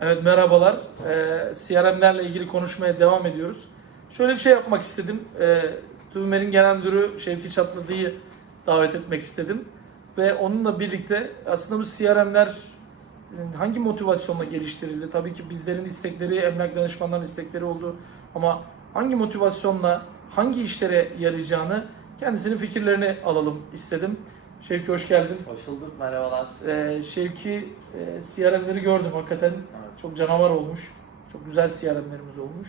Evet merhabalar. Ee, CRM'lerle ilgili konuşmaya devam ediyoruz. Şöyle bir şey yapmak istedim. Ee, TÜVMER'in genel müdürü Şevki Çatlıdı'yı davet etmek istedim. Ve onunla birlikte aslında bu CRM'ler hangi motivasyonla geliştirildi? Tabii ki bizlerin istekleri, emlak danışmanların istekleri oldu. Ama hangi motivasyonla, hangi işlere yarayacağını kendisinin fikirlerini alalım istedim. Şevki hoş geldin. Hoş bulduk, merhabalar. Ee, Şevki e, CRM'leri gördüm hakikaten. Çok canavar olmuş. Çok güzel CRM'lerimiz olmuş.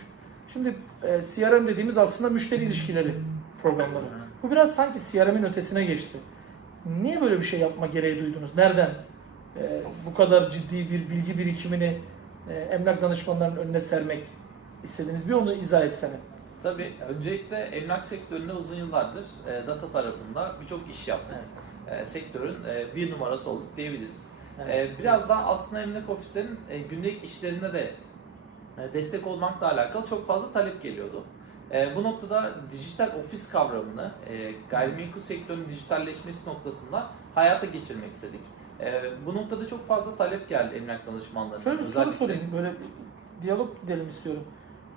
Şimdi e, CRM dediğimiz aslında müşteri ilişkileri programları. Bu biraz sanki CRM'in ötesine geçti. Niye böyle bir şey yapma gereği duydunuz? Nereden e, bu kadar ciddi bir bilgi birikimini e, emlak danışmanlarının önüne sermek istediniz? Bir onu izah etsene. Tabii öncelikle emlak sektöründe uzun yıllardır e, data tarafında birçok iş yaptık. E, sektörün e, bir numarası olduk diyebiliriz. E, biraz daha aslında emlak ofislerin e, gündelik işlerinde de e, destek olmakla alakalı çok fazla talep geliyordu. E, bu noktada dijital ofis kavramını e, gayrimenkul sektörünün dijitalleşmesi noktasında hayata geçirmek istedik. E, bu noktada çok fazla talep geldi emlak danışmanlarına. Şöyle bir soru Özellikle- sorayım. Böyle bir diyalog gidelim istiyorum.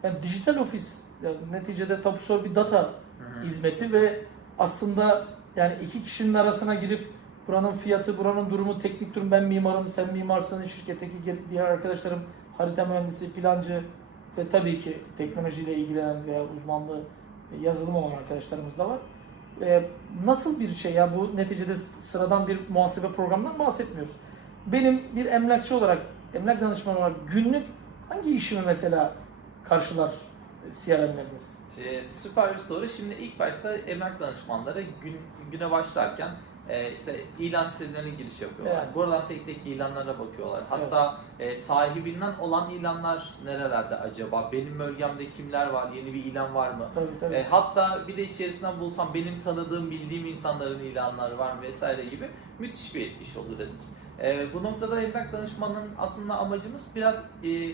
Yani dijital ofis yani neticede Tapusol bir data Hı hı. hizmeti ve aslında yani iki kişinin arasına girip buranın fiyatı, buranın durumu, teknik durum ben mimarım, sen mimarsın, şirketteki diğer arkadaşlarım harita mühendisi, plancı ve tabii ki teknolojiyle ilgilenen veya uzmanlığı yazılım olan arkadaşlarımız da var. Ee, nasıl bir şey ya bu neticede sıradan bir muhasebe programından bahsetmiyoruz. Benim bir emlakçı olarak, emlak danışmanı olarak günlük hangi işimi mesela karşılar CRM'leriniz? Ee, süper bir soru. Şimdi ilk başta emlak danışmanları gün, güne başlarken e, işte ilan sitelerine giriş yapıyorlar. Evet. Buradan tek tek ilanlara bakıyorlar. Hatta e, sahibinden olan ilanlar nerelerde acaba? Benim bölgemde kimler var? Yeni bir ilan var mı? Tabii tabii. E, hatta bir de içerisinden bulsam benim tanıdığım, bildiğim insanların ilanları var mı vesaire gibi müthiş bir iş olur dedik. E, bu noktada emlak danışmanının aslında amacımız biraz e,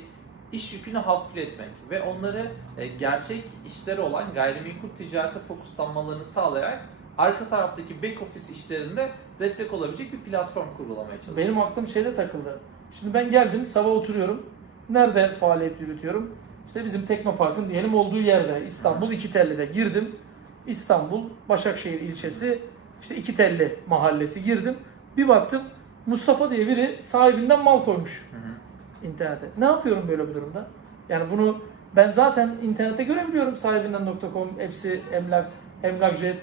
iş yükünü hafifletmek ve onları e, gerçek işleri olan gayrimenkul ticarete fokuslanmalarını sağlayarak arka taraftaki back office işlerinde destek olabilecek bir platform kurgulamaya çalışıyoruz. Benim aklım şeyde takıldı. Şimdi ben geldim, sabah oturuyorum. Nerede faaliyet yürütüyorum? İşte bizim Teknopark'ın diyelim olduğu yerde, İstanbul İkitelli'de girdim. İstanbul, Başakşehir ilçesi, işte İkitelli mahallesi girdim. Bir baktım Mustafa diye biri sahibinden mal koymuş Hı hı. İnternete. Ne yapıyorum böyle bir durumda? Yani bunu ben zaten internette görebiliyorum sahibinden.com, hepsi emlak, emlakjet.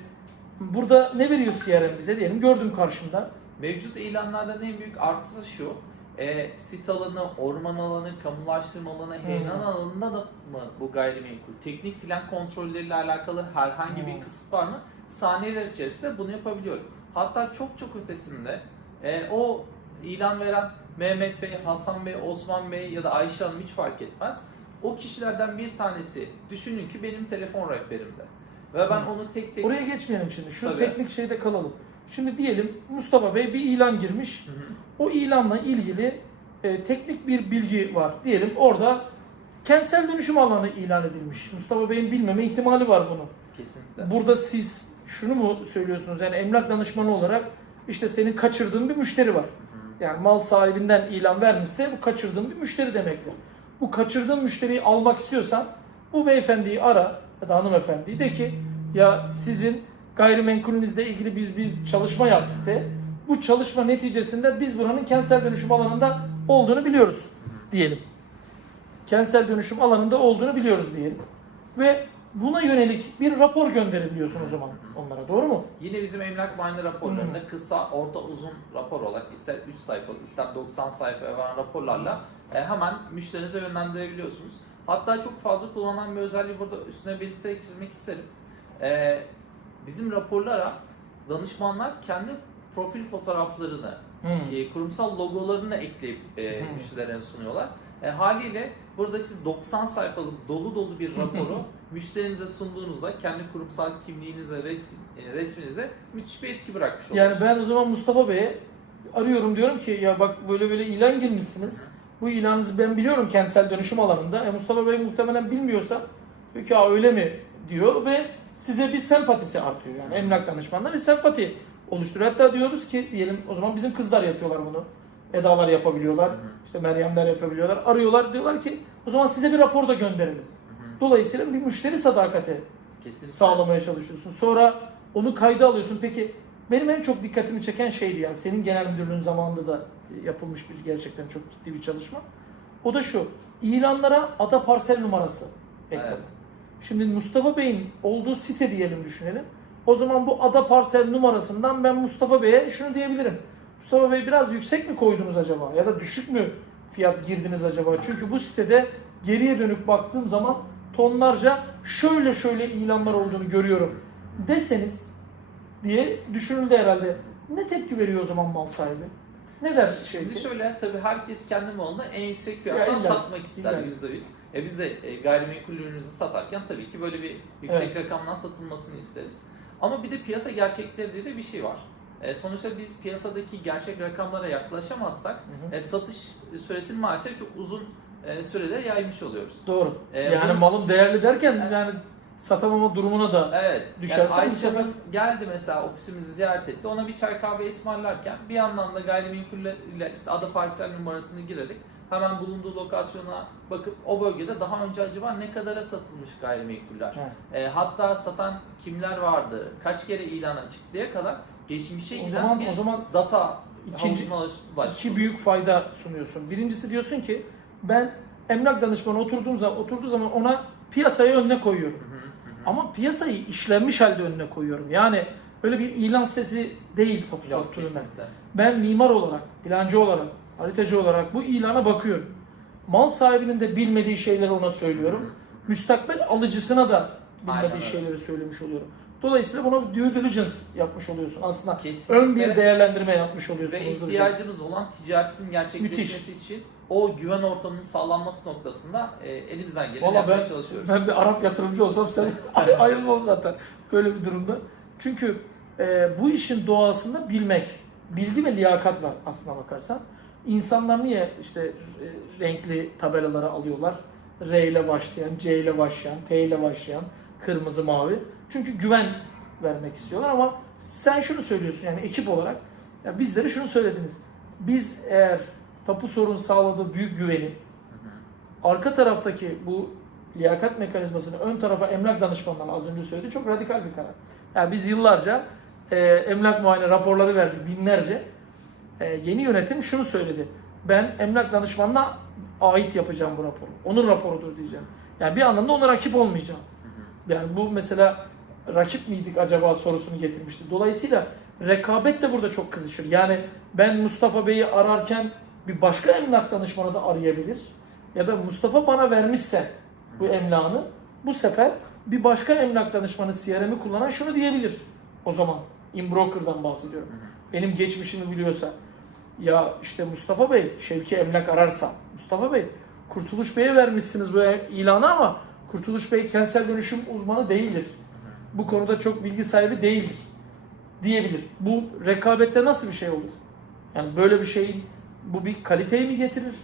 Burada ne veriyor CRM bize diyelim gördüm karşımda. Mevcut ilanlardan en büyük artısı şu. E, sit alanı, orman alanı, kamulaştırma alanı, heyelan alanında da mı bu gayrimenkul? Teknik plan kontrolleriyle alakalı herhangi Hmm. bir kısıt var mı? Saniyeler içerisinde bunu yapabiliyorum. Hatta çok çok ötesinde e, o ilan veren Mehmet Bey, Hasan Bey, Osman Bey ya da Ayşe Hanım hiç fark etmez. O kişilerden bir tanesi düşünün ki benim telefon rehberimde. Ve ben onu tek tek... Oraya geçmeyelim şimdi. Şu Tabii. teknik şeyde kalalım. Şimdi diyelim Mustafa Bey bir ilan girmiş. Hı hı. O ilanla ilgili e, teknik bir bilgi var. Diyelim orada kentsel dönüşüm alanı ilan edilmiş. Mustafa Bey'in bilmeme ihtimali var bunu. Kesinlikle. Burada siz şunu mu söylüyorsunuz? Yani emlak danışmanı olarak işte senin kaçırdığın bir müşteri var. Hı hı. Yani mal sahibinden ilan vermişse bu kaçırdığın bir müşteri demektir. Bu kaçırdığın müşteriyi almak istiyorsan bu beyefendiyi ara ya da hanımefendiyi de ki ya sizin gayrimenkulünüzle ilgili biz bir çalışma yaptık de bu çalışma neticesinde biz buranın kentsel dönüşüm alanında olduğunu biliyoruz diyelim. Kentsel dönüşüm alanında olduğunu biliyoruz diyelim. Ve buna yönelik bir rapor gönderebiliyorsun o zaman onlara doğru mu? Yine bizim emlak muayene raporlarında kısa, orta, uzun rapor olarak ister 3 sayfalık ister 90 sayfa varan raporlarla e, hemen müşterinize yönlendirebiliyorsunuz. Hatta çok fazla kullanılan bir özelliği burada üstüne belirterek çizmek isterim. E, bizim raporlara danışmanlar kendi profil fotoğraflarını, Hmm. e, kurumsal logolarını ekleyip e, Hmm. müşterilerine sunuyorlar. E, haliyle burada siz 90 sayfalık dolu dolu bir raporu müşterinize sunduğunuzda kendi kurumsal kimliğinize, resim, e, resminize müthiş bir etki bırakmış Yani oluyorsunuz. ben o zaman Mustafa Bey'e arıyorum diyorum ki ya bak böyle böyle ilan girmişsiniz. Bu ilanınızı ben biliyorum kentsel dönüşüm alanında. E Mustafa Bey muhtemelen bilmiyorsa diyor ki öyle mi diyor ve size bir sempatisi artıyor. Yani emlak danışmanına bir sempati oluşturuyor. Hatta diyoruz ki diyelim o zaman bizim kızlar yapıyorlar bunu. Edalar yapabiliyorlar. Hı hı. işte Meryemler yapabiliyorlar. Arıyorlar diyorlar ki o zaman size bir rapor da gönderelim. Hı hı. Dolayısıyla bir müşteri sadakati Kesinlikle. sağlamaya çalışıyorsun. Sonra onu kayda alıyorsun. Peki benim en çok dikkatimi çeken şeydi yani senin genel müdürlüğün zamanında da yapılmış bir gerçekten çok ciddi bir çalışma. O da şu. ilanlara ada parsel numarası ekledim. Evet. Şimdi Mustafa Bey'in olduğu site diyelim düşünelim. O zaman bu ada parsel numarasından ben Mustafa Bey'e şunu diyebilirim. Mustafa Bey biraz yüksek mi koydunuz acaba? Ya da düşük mü fiyat girdiniz acaba? Çünkü bu sitede geriye dönük baktığım zaman tonlarca şöyle şöyle ilanlar olduğunu görüyorum deseniz diye düşünüldü herhalde. Ne tepki veriyor o zaman mal sahibi? Ne der şey? Şimdi şöyle tabii herkes kendi malını en yüksek fiyattan satmak ister yüzde yüz. E biz de e, gayrimenkul ürünümüzü satarken tabii ki böyle bir yüksek Evet. rakamdan satılmasını isteriz. Ama bir de piyasa gerçekleri diye de bir şey var. E, sonuçta biz piyasadaki gerçek rakamlara yaklaşamazsak Hı hı. e, satış süresini maalesef çok uzun e, sürede yaymış oluyoruz. Doğru. E, yani bunu- malım değerli derken yani satamama durumuna da Evet. Düşerse yani bu sefer- geldi mesela ofisimizi ziyaret etti. Ona bir çay kahve ısmarlarken bir yandan da gayrimenkulle işte ada parsel numarasını girerek hemen bulunduğu lokasyona bakıp o bölgede daha önce acaba ne kadara satılmış gayrimenkuller. He. E, hatta satan kimler vardı, kaç kere ilana çıktıya kadar geçmişe O giden zaman bir o zaman data ikinci iki büyük fayda sunuyorsun. Birincisi diyorsun ki ben emlak danışmanı oturduğum zaman oturduğu zaman ona piyasayı önüne koyuyorum. Hı hı, hı. Ama piyasayı işlenmiş halde önüne koyuyorum. Yani öyle bir ilan sitesi değil Tapu. Ben mimar olarak, plancı olarak, haritacı olarak bu ilana bakıyorum. Mal sahibinin de bilmediği şeyleri ona söylüyorum. Hı hı. Müstakbel alıcısına da Aynen bilmediği öyle. şeyleri söylemiş oluyorum. Dolayısıyla buna bir due diligence yapmış oluyorsun. Aslında Kesinlikle. ön bir değerlendirme yapmış oluyorsun. Ve ihtiyacımız olan ticaretin gerçekleşmesi için o güven ortamının sağlanması noktasında e, elimizden geleni Valla yapmaya ben, çalışıyoruz. ben bir Arap yatırımcı olsam sen ayrılmam zaten böyle bir durumda. Çünkü e, bu işin doğasında bilmek, bilgi ve liyakat var aslına bakarsan. İnsanlar niye işte e, renkli tabelaları alıyorlar? R ile başlayan, C ile başlayan, T ile başlayan, kırmızı, mavi. Çünkü güven vermek istiyorlar ama sen şunu söylüyorsun yani ekip olarak ya bizlere şunu söylediniz. Biz eğer tapu sorun sağladığı büyük güveni arka taraftaki bu liyakat mekanizmasını ön tarafa emlak danışmanlarına az önce söyledi çok radikal bir karar. Yani biz yıllarca e, emlak muayene raporları verdik binlerce. E, yeni yönetim şunu söyledi. Ben emlak danışmanına ait yapacağım bu raporu. Onun raporudur diyeceğim. Yani bir anlamda ona rakip olmayacağım. Yani bu mesela rakip miydik acaba sorusunu getirmişti. Dolayısıyla rekabet de burada çok kızışır. Yani ben Mustafa Bey'i ararken bir başka emlak danışmanı da arayabilir. Ya da Mustafa bana vermişse bu emlakını bu sefer bir başka emlak danışmanı CRM'i kullanan şunu diyebilir. O zaman InBroker'dan bahsediyorum. Benim geçmişimi biliyorsa ya işte Mustafa Bey Şevki emlak ararsa Mustafa Bey Kurtuluş Bey'e vermişsiniz bu ilanı ama Kurtuluş Bey kentsel dönüşüm uzmanı değildir. Bu konuda çok bilgi sahibi değildir diyebilir. Bu rekabette nasıl bir şey olur? Yani böyle bir şeyin bu bir kaliteyi mi getirir?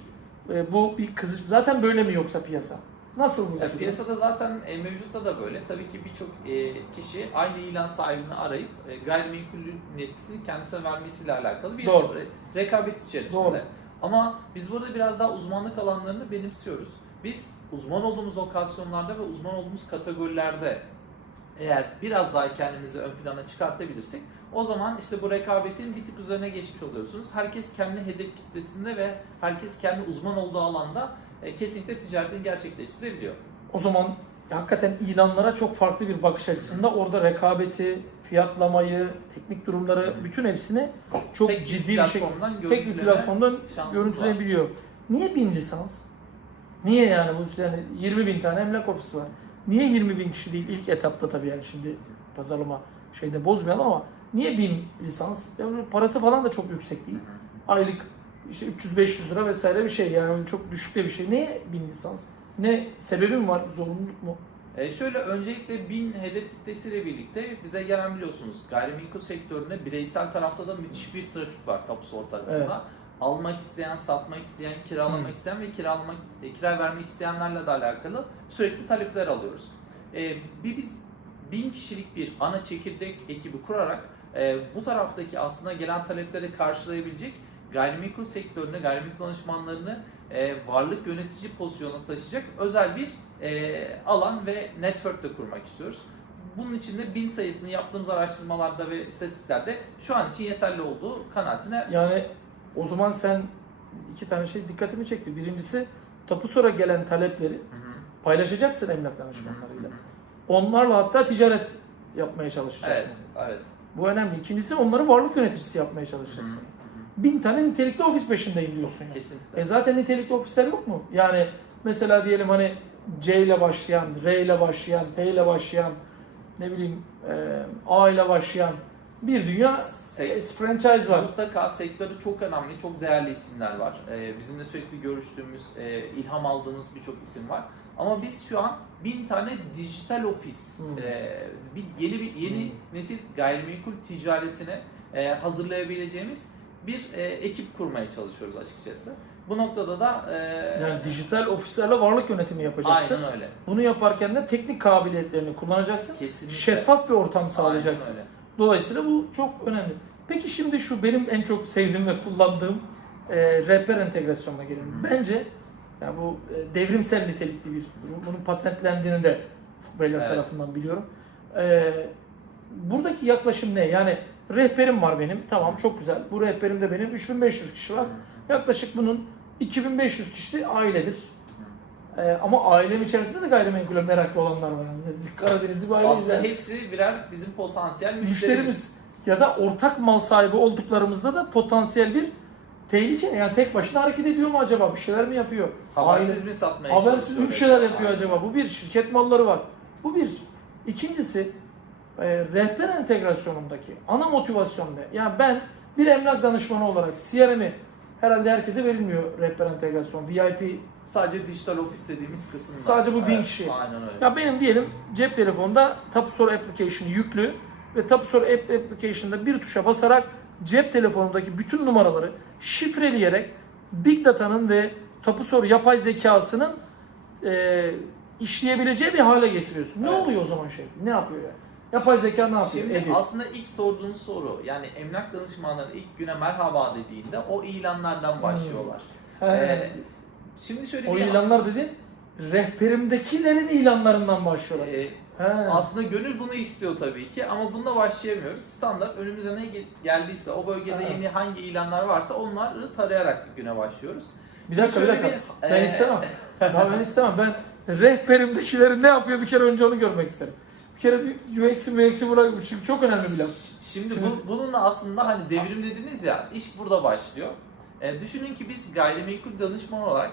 E, bu bir kızış zaten böyle mi yoksa piyasa? Nasıl bu? Ya, piyasada zaten e, mevcutta da böyle. Tabii ki birçok e, kişi aynı ilan sahibini arayıp e, gayrimenkulün etkisini kendisine vermesiyle alakalı bir Doğru. re- rekabet içerisinde. Doğru. Ama biz burada biraz daha uzmanlık alanlarını benimsiyoruz. Biz uzman olduğumuz lokasyonlarda ve uzman olduğumuz kategorilerde eğer biraz daha kendimizi ön plana çıkartabilirsek o zaman işte bu rekabetin bir tık üzerine geçmiş oluyorsunuz. Herkes kendi hedef kitlesinde ve herkes kendi uzman olduğu alanda e, kesinlikle ticaretini gerçekleştirebiliyor. O zaman hakikaten ilanlara çok farklı bir bakış açısında orada rekabeti, fiyatlamayı, teknik durumları bütün hepsini çok Tek ciddi bir şekilde tek bir platformdan şansımız görüntüleyebiliyor. Niye bin lisans? Niye yani bu yani 20 bin tane emlak ofisi var. Niye 20 bin kişi değil ilk etapta tabii yani şimdi pazarlama şeyde bozmayalım ama niye bin lisans? Yani parası falan da çok yüksek değil. Aylık işte 300-500 lira vesaire bir şey yani çok düşük de bir şey. Niye bin lisans? Ne sebebi mi var? Zorunluluk mu? E şöyle öncelikle bin hedef kitlesiyle birlikte bize gelen biliyorsunuz gayrimenkul sektöründe bireysel tarafta da müthiş bir trafik var Tapusor tarafında. Evet. Almak isteyen, satmak isteyen, kiralamak Hı. isteyen ve kiralamak, e, kira vermek isteyenlerle de alakalı sürekli talepler alıyoruz. E, bir biz bin kişilik bir ana çekirdek ekibi kurarak e, bu taraftaki aslında gelen talepleri karşılayabilecek gayrimenkul sektörüne, gayrimenkul danışmanlarını e, varlık yönetici pozisyonuna taşıyacak özel bir e, alan ve network de kurmak istiyoruz. Bunun için de bin sayısını yaptığımız araştırmalarda ve istatistiklerde şu an için yeterli olduğu kanaatine Yani o zaman sen iki tane şey dikkatimi çekti. Birincisi tapu sonra gelen talepleri paylaşacaksın emlak danışmanlarıyla. Onlarla hatta ticaret yapmaya Evet, çalışacaksın. evet. Bu önemli. İkincisi onları varlık yöneticisi yapmaya çalışacaksın. Bin tane nitelikli ofis peşindeyim diyorsun. Yani. Kesinlikle. E zaten nitelikli ofisler yok mu? Yani mesela diyelim hani C ile başlayan, R ile başlayan, T ile başlayan, ne bileyim e, A ile başlayan bir dünya Se- e, franchise var. Mutlaka sektörde çok önemli, çok değerli isimler var. Ee, bizimle sürekli görüştüğümüz, e, ilham aldığımız birçok isim var. Ama biz şu an bin tane dijital ofis, Hmm. e, bir yeni bir yeni Hmm. nesil gayrimenkul ticaretine e, hazırlayabileceğimiz bir e, ekip kurmaya çalışıyoruz açıkçası. Bu noktada da e, Yani dijital ofislerle varlık yönetimi yapacaksın. aynen öyle. Bunu yaparken de teknik kabiliyetlerini kullanacaksın. Kesinlikle. Şeffaf bir ortam Aynen sağlayacaksın. öyle. Dolayısıyla bu çok önemli. Peki şimdi şu benim en çok sevdiğim ve kullandığım e, rehber entegrasyonuna gelelim. Bence yani bu e, devrimsel nitelikli bir durum. Bunun patentlendiğini de Beyler Evet. tarafından biliyorum. E, buradaki yaklaşım ne? Yani rehberim var benim. Tamam çok güzel. Bu rehberimde benim 3500 kişi var. Yaklaşık bunun 2500 kişisi ailedir. E, ama ailem içerisinde de gayrimenkule meraklı olanlar var. Yani Karadenizli bir aileyiz. Aslında hepsi birer bizim potansiyel müşterimiz. müşterimiz ya da ortak mal sahibi olduklarımızda da potansiyel bir tehlike. Yani tek başına hareket ediyor mu acaba? Bir şeyler mi yapıyor? Habersiz Aile- mi satmaya Habersiz çalışıyor? bir şeyler yapıyor Aynen. acaba? Bu bir. Şirket malları var. Bu bir. İkincisi e, rehber entegrasyonundaki ana motivasyon ne? Yani ben bir emlak danışmanı olarak CRM'i herhalde herkese verilmiyor rehber entegrasyon. VIP Sadece dijital ofis dediğimiz kısım var. Sadece bu bin Evet, kişi. Aynen öyle. Ya benim diyelim cep telefonda Tapusor application yüklü ve Tapusor app application'da bir tuşa basarak cep telefonundaki bütün numaraları şifreleyerek Big Data'nın ve Tapusor yapay zekasının e, işleyebileceği bir hale getiriyorsun. Ne Evet. oluyor o zaman şey? Ne yapıyor yani? Yapay zeka ne yapıyor? Şimdi Ediyor. aslında ilk sorduğun soru yani emlak danışmanları ilk güne merhaba dediğinde o ilanlardan başlıyorlar. He. Ee, şimdi şöyle o bir ilanlar dedin rehberimdekilerin ilanlarından başlıyorlar. e, He. aslında gönül bunu istiyor tabii ki ama bununla başlayamıyoruz. Standart önümüze ne gel- geldiyse o bölgede Evet. yeni hangi ilanlar varsa onları tarayarak güne başlıyoruz. Bir dakika bir dakika. bir, Ben e, istemem. Ya ben istemem. Ben rehberimdekilerin ne yapıyor bir kere önce onu görmek isterim. Bir kere bir UX'i UX'i bırak çünkü çok önemli bir laf. Şimdi Şimdi- bu, bununla aslında hani devrim dediniz ya iş burada başlıyor. E, düşünün ki biz gayrimenkul danışman olarak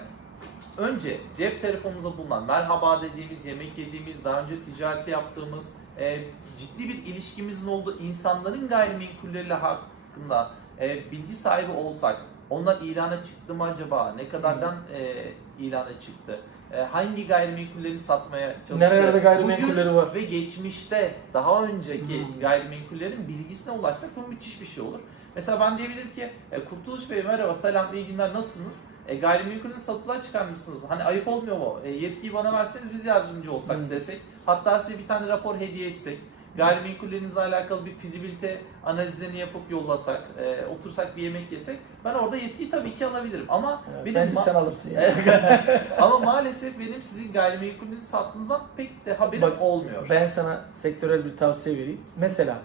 önce cep telefonumuza bulunan merhaba dediğimiz, yemek yediğimiz, daha önce ticareti yaptığımız, e, ciddi bir ilişkimizin olduğu insanların gayrimenkulleriyle hakkında e, bilgi sahibi olsak, onlar ilana çıktı mı acaba? Ne kadardan e, ilana çıktı? E, hangi gayrimenkulleri satmaya çalıştı? Nerelerde Bugün gayrimenkulleri var? ve geçmişte daha önceki Hmm. gayrimenkullerin bilgisine ulaşsak bu müthiş bir şey olur. Mesela ben diyebilirim ki e, Kurtuluş Bey merhaba selam iyi günler nasılsınız? E, gayrimenkulün satılığa çıkarmışsınız. Hani ayıp olmuyor mu? E, yetkiyi bana verseniz biz yardımcı olsak Hmm. desek. Hatta size bir tane rapor hediye etsek. Gayrimenkullerinizle alakalı bir fizibilite analizlerini yapıp yollasak, e, otursak bir yemek yesek ben orada yetkiyi tabii ki alabilirim. Ama Evet, benim Bence sen alırsın yani. ama maalesef benim sizin gayrimenkulünüzü sattığınızdan pek de haberim Bak, olmuyor. Ben sana sektörel bir tavsiye vereyim. Mesela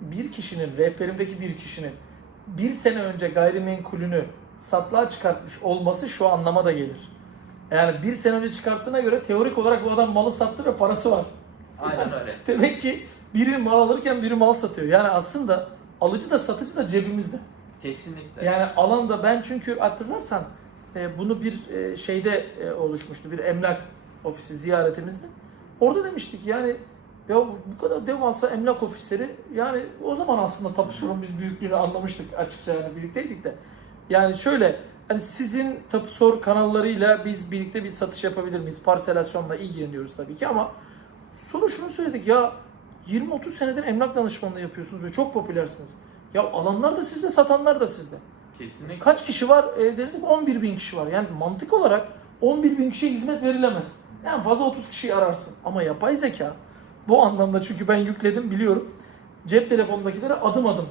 bir kişinin, rehberimdeki bir kişinin bir sene önce gayrimenkulünü satlığa çıkartmış olması şu anlama da gelir. Yani bir sene önce çıkarttığına göre teorik olarak bu adam malı sattı ve parası var. Aynen öyle. Demek ki biri mal alırken biri mal satıyor. Yani aslında alıcı da satıcı da cebimizde. Kesinlikle. Yani alanda ben çünkü hatırlarsan e, bunu bir e, şeyde e, oluşmuştu. Bir emlak ofisi ziyaretimizde. Orada demiştik yani ya bu kadar devasa emlak ofisleri yani o zaman aslında Tapusur'un biz büyüklüğünü anlamıştık açıkça yani birlikteydik de. Yani şöyle hani sizin Tapusor kanallarıyla biz birlikte bir satış yapabilir miyiz? Parselasyonla ilgileniyoruz tabii ki ama sonra şunu söyledik ya 20-30 senedir emlak danışmanlığı yapıyorsunuz ve çok popülersiniz. Ya alanlar da sizde, satanlar da sizde. Kesinlikle. Kaç kişi var? E, dedik 11 bin kişi var. Yani mantık olarak 11 bin kişiye hizmet verilemez. En fazla 30 kişiyi ararsın. Ama yapay zeka bu anlamda çünkü ben yükledim biliyorum. Cep telefonundakilere adım adım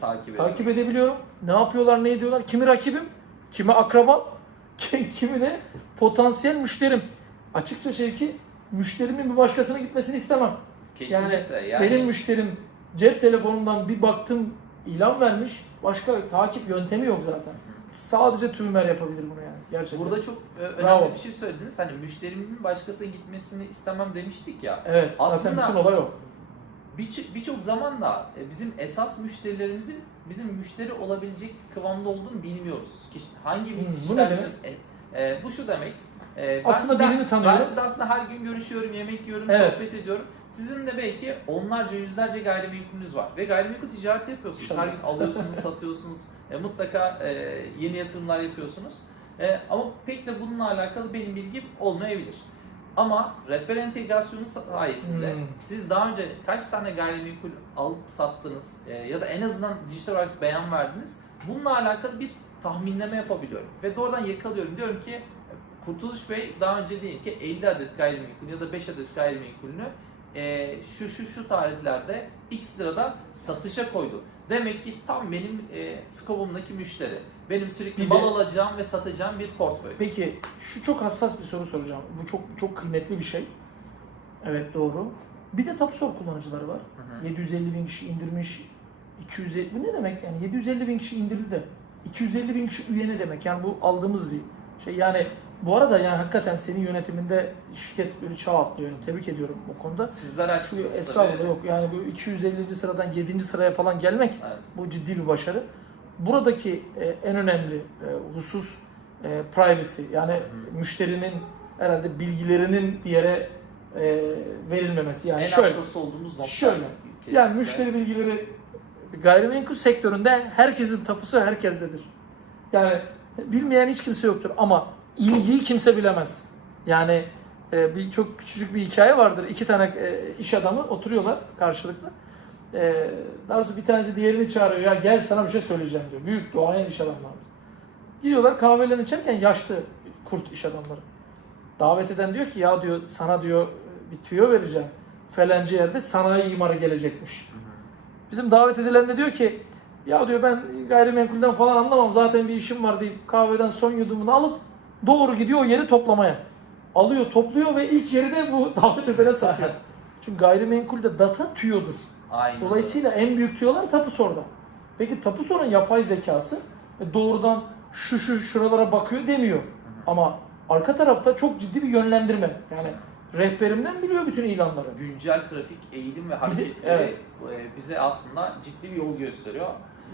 takip. Takip edebiliyorum. Ne yapıyorlar, ne ediyorlar? Kimi rakibim, kimi akrabam, kim- kimi de potansiyel müşterim. Açıkça şey ki müşterimin bir başkasına gitmesini istemem. Kesinlikle. Yani, Benim müşterim cep telefonundan bir baktım ilan vermiş. Başka takip yöntemi yok zaten. Sadece tümmer yapabilir bunu yani. Gerçekten. Burada çok e, önemli Bravo. bir şey söylediniz. Hani müşterimin başkasına gitmesini istemem demiştik ya. evet, zaten Aslında- bütün olay o. Birçok birçok zaman da e, bizim esas müşterilerimizin bizim müşteri olabilecek kıvamda olduğunu bilmiyoruz. Kişi, hangi bir Hmm, kişiler bizim... E, e, bu şu demek. e, Aslında sizden- birini tanıyorum. Ben sizle aslında her gün görüşüyorum, yemek yiyorum, Evet. sohbet ediyorum. Sizin de belki onlarca, yüzlerce gayrimenkulünüz var. Ve gayrimenkul ticareti yapıyorsunuz. Her gün alıyorsunuz, satıyorsunuz. E, mutlaka e, yeni yatırımlar yapıyorsunuz. E, ama pek de bununla alakalı benim bilgim olmayabilir. Ama rehber entegrasyonu sayesinde Hmm. siz daha önce kaç tane gayrimenkul alıp sattınız e, ya da en azından dijital olarak beyan verdiniz. Bununla alakalı bir tahminleme yapabiliyorum. Ve doğrudan yakalıyorum. Diyorum ki Kurtuluş Bey daha önce diyelim ki 50 adet gayrimenkul ya da 5 adet gayrimenkulünü e, şu şu şu tarihlerde X lirada satışa koydu. Demek ki tam benim e, skopumdaki müşteri. Benim sürekli Bir mal de- alacağım ve satacağım bir portföy. Peki şu çok hassas bir soru soracağım. Bu çok çok kıymetli bir şey. Evet doğru. Bir de Tapusor kullanıcıları var. Hı hı. 750 bin kişi indirmiş. 250 bu ne demek yani 750 bin kişi indirdi de 250 bin kişi üye ne demek yani bu aldığımız bir şey yani bu arada yani hakikaten senin yönetiminde şirket böyle çağ atlıyor yani tebrik ediyorum bu konuda. Sizler Şu açtınız estağfurullah tabii. yok yani bu 250. sıradan 7. sıraya falan gelmek Evet. bu ciddi bir başarı. Buradaki e, en önemli e, husus e, privacy. Yani müşterinin herhalde bilgilerinin bir yere e, verilmemesi. Yani en şöyle. hassas olduğumuz nokta. Şöyle. Kesinlikle. Yani müşteri bilgileri gayrimenkul sektöründe herkesin tapusu herkestedir. Yani bilmeyen hiç kimse yoktur ama ilgiyi kimse bilemez. Yani e, bir çok küçücük bir hikaye vardır. İki tane e, iş adamı oturuyorlar karşılıklı. E, daha doğrusu bir tanesi diğerini çağırıyor. Ya gel sana bir şey söyleyeceğim diyor. Büyük doğayan iş adamlarımız. Gidiyorlar kahvelerini içerken yaşlı kurt iş adamları. Davet eden diyor ki ya diyor sana diyor bir tüyo vereceğim. Falanca yerde sanayi imarı gelecekmiş. Bizim davet edilen de diyor ki ya diyor ben gayrimenkulden falan anlamam zaten bir işim var deyip kahveden son yudumunu alıp doğru gidiyor o yeri toplamaya. Alıyor topluyor ve ilk yeri de bu davet edene satıyor. Çünkü gayrimenkulde data tüyodur. Aynen. Dolayısıyla en büyük tüyolar tapu sorda. Peki tapu sorun yapay zekası e, doğrudan şu şu şuralara bakıyor demiyor. Ama arka tarafta çok ciddi bir yönlendirme. Yani rehberimden biliyor bütün ilanları. güncel trafik eğilim ve hareketleri evet. e, bize aslında ciddi bir yol gösteriyor.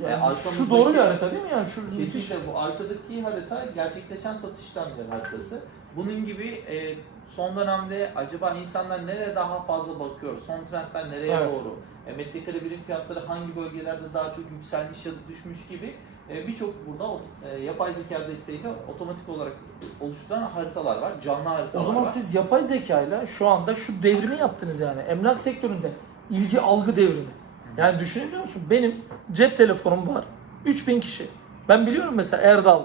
Yani E, şu doğru bir harita değil mi? Yani şu Kesinlikle bu arkadaki harita gerçekleşen satış işlemleri haritası. Bunun gibi e, son dönemde acaba insanlar nereye daha fazla bakıyor? Son trendler nereye Evet. doğru? E, metrekare birim fiyatları hangi bölgelerde daha çok yükselmiş ya da düşmüş gibi e, birçok burada e, yapay zeka desteğiyle otomatik olarak oluşturan haritalar var. Canlı haritalar O zaman var. siz yapay zekayla şu anda şu devrimi yaptınız yani. Emlak sektöründe ilgi algı devrimi. Yani düşünebiliyor musun? Benim cep telefonum var. 3000 kişi. Ben biliyorum mesela Erdal.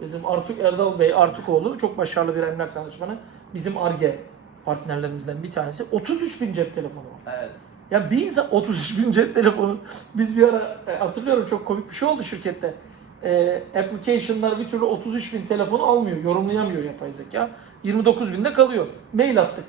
Bizim Artuk Erdal Bey Artukoğlu çok başarılı bir emlak danışmanı. Bizim ARGE partnerlerimizden bir tanesi. 33 bin cep telefonu var. Evet. Ya bir insan 33 bin cep telefonu. Biz bir ara e, hatırlıyorum çok komik bir şey oldu şirkette. E, application'lar bir türlü 33 bin telefonu almıyor, yorumlayamıyor yapay zeka. 29 binde kalıyor. Mail attık.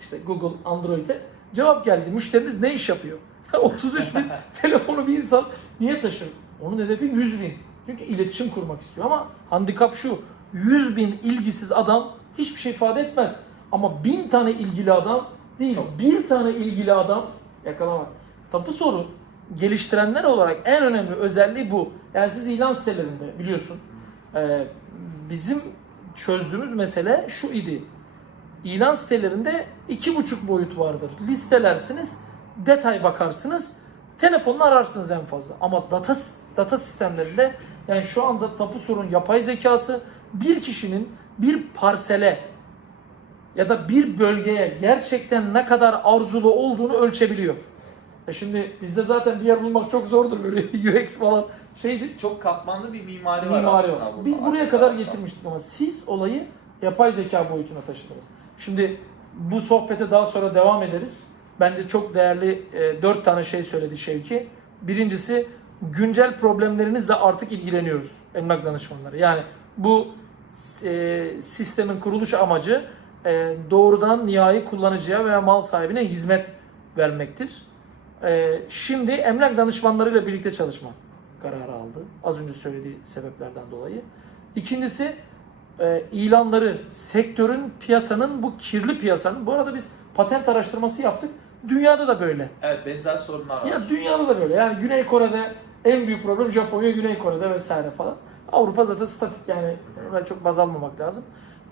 İşte Google, Android'e. Cevap geldi. Müşteriniz ne iş yapıyor? 33 bin telefonu bir insan niye taşır? Onun hedefi 100 bin. Çünkü iletişim kurmak istiyor ama handikap şu. 100 bin ilgisiz adam hiçbir şey ifade etmez. Ama bin tane ilgili adam değil. Çok. Bir tane ilgili adam yakalamak. Tapu soru geliştirenler olarak en önemli özelliği bu. Yani siz ilan sitelerinde biliyorsun. e, bizim çözdüğümüz mesele şu idi. İlan sitelerinde iki buçuk boyut vardır. Listelersiniz, detay bakarsınız, telefonla ararsınız en fazla. Ama data data sistemlerinde yani şu anda tapu sorun yapay zekası bir kişinin bir parsele ya da bir bölgeye gerçekten ne kadar arzulu olduğunu ölçebiliyor. E şimdi bizde zaten bir yer bulmak çok zordur böyle UX falan şeydi. Çok katmanlı bir mimari, var Mimari aslında var. burada. Biz buraya Arka kadar getirmiştik ama siz olayı yapay zeka boyutuna taşıdınız. Şimdi bu sohbete daha sonra devam ederiz. Bence çok değerli e, dört tane şey söyledi Şevki. Birincisi güncel problemlerinizle artık ilgileniyoruz emlak danışmanları. Yani bu e, sistemin kuruluş amacı e, doğrudan nihai kullanıcıya veya mal sahibine hizmet vermektir. E, şimdi emlak danışmanlarıyla birlikte çalışma kararı aldı. Az önce söylediği sebeplerden dolayı. İkincisi e, ilanları, sektörün, piyasanın, bu kirli piyasanın, bu arada biz patent araştırması yaptık. Dünyada da böyle. Evet benzer sorunlar var. Ya dünyada da böyle. Yani Güney Kore'de en büyük problem Japonya, Güney Kore'de vesaire falan. Avrupa zaten statik yani çok baz almamak lazım.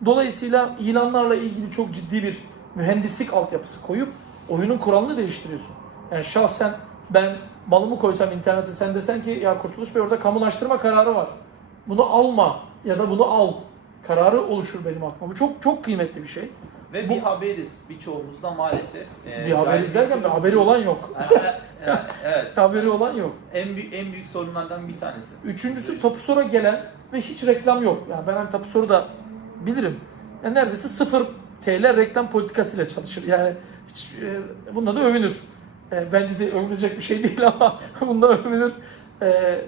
Dolayısıyla ilanlarla ilgili çok ciddi bir mühendislik altyapısı koyup oyunun kuralını değiştiriyorsun. Yani şahsen ben malımı koysam internete sen desen ki ya Kurtuluş Bey orada kamulaştırma kararı var. Bunu alma ya da bunu al kararı oluşur benim aklıma. Bu çok çok kıymetli bir şey. Ve Bu- bir haberiz birçoğumuz da maalesef. e, Bir haberi gayri- izlerken bir haberi olan yok. Evet. haberi olan yok. En büyük en büyük sorunlardan bir tanesi. Üçüncüsü Tapusora gelen ve hiç reklam yok. Yani ben hani Tapusor'u da bilirim. Yani neredeyse sıfır TL reklam politikasıyla çalışır. Yani hiç e, bunda da övünür. E, bence de övünecek bir şey değil ama bunda övünür. E,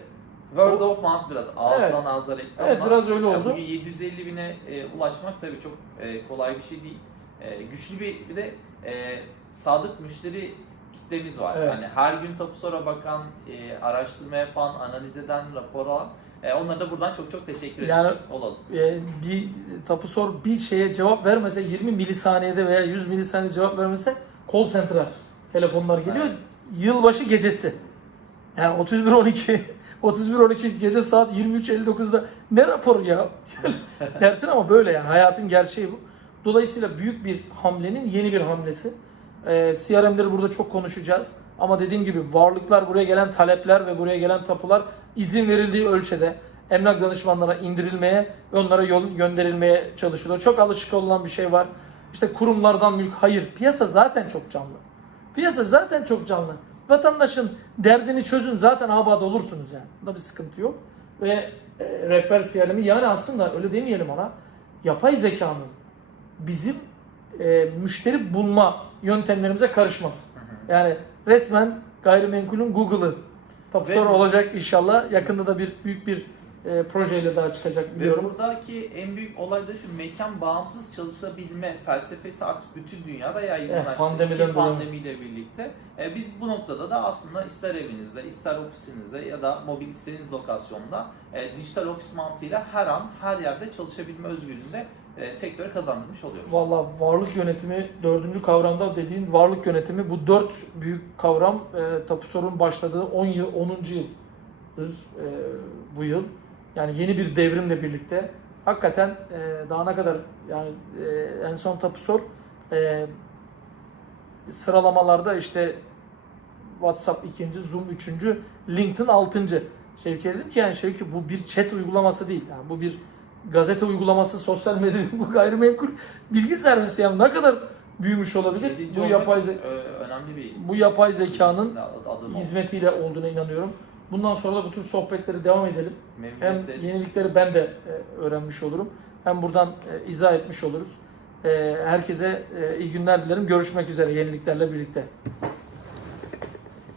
Word of mouth biraz ağızdan ağza reklam Evet, biraz öyle oldu. Bugün 750 bine e, ulaşmak tabii çok e, kolay bir şey değil. E, güçlü bir, bir de e, sadık müşteri kitlemiz var. Evet. Yani her gün tapusora bakan, e, araştırma yapan, analiz eden, rapor alan. E, onlara da buradan çok çok teşekkür Yani- ederiz. Olalım. e, bir Tapusor bir şeye cevap vermese 20 milisaniyede veya 100 milisaniyede cevap vermese call center'a telefonlar geliyor. Evet. Yılbaşı gecesi. Yani 31 12 31 12 gece saat 23.59'da ne raporu ya dersin ama böyle yani hayatın gerçeği bu. Dolayısıyla büyük bir hamlenin yeni bir hamlesi. Ee, CRM'leri burada çok konuşacağız. Ama dediğim gibi varlıklar, buraya gelen talepler ve buraya gelen tapular izin verildiği ölçüde emlak danışmanlara indirilmeye ve onlara yol gönderilmeye çalışılıyor. Çok alışık olan bir şey var. İşte kurumlardan mülk. Hayır. Piyasa zaten çok canlı. Piyasa zaten çok canlı. Vatandaşın derdini çözün zaten abad olursunuz yani. Bunda bir sıkıntı yok. Ve e, rehber CRM'i yani aslında öyle demeyelim ona. Yapay zekanın bizim e, müşteri bulma yöntemlerimize karışması. Yani resmen gayrimenkulün Google'ı. Tabii Ve- sonra olacak inşallah. Yakında da bir büyük bir e, projeyle daha çıkacak Ve biliyorum. buradaki en büyük olay da şu mekan bağımsız çalışabilme felsefesi artık bütün dünyada yaygınlaştı. Evet, pandemiden Ki pandemiyle birlikte. E, biz bu noktada da aslında ister evinizde, ister ofisinizde ya da mobil istediğiniz lokasyonda e, dijital ofis mantığıyla her an, her yerde çalışabilme özgürlüğünü de e, sektöre kazandırmış oluyoruz. Valla varlık yönetimi dördüncü kavramda dediğin varlık yönetimi bu dört büyük kavram e, Tapusor'un başladığı 10 yıl 10. yıldır e, bu yıl. Yani yeni bir devrimle birlikte hakikaten e, daha ne kadar yani e, en son Tapusor e, sıralamalarda işte WhatsApp ikinci, Zoom üçüncü, LinkedIn altıncı. Şevki dedim ki yani Şevki bu bir chat uygulaması değil. Yani bu bir gazete uygulaması, sosyal medya, bu gayrimenkul bilgi servisi yani ne kadar büyümüş olabilir? Yedinci Bu yapay çok, e, önemli bir bu yapay zekanın adım hizmetiyle olduğuna inanıyorum. Bundan sonra da bu tür sohbetleri devam edelim. Hem Memnuniyetle yenilikleri ben de e, öğrenmiş olurum. Hem buradan e, izah etmiş oluruz. Herkese iyi günler dilerim. Görüşmek üzere yeniliklerle birlikte.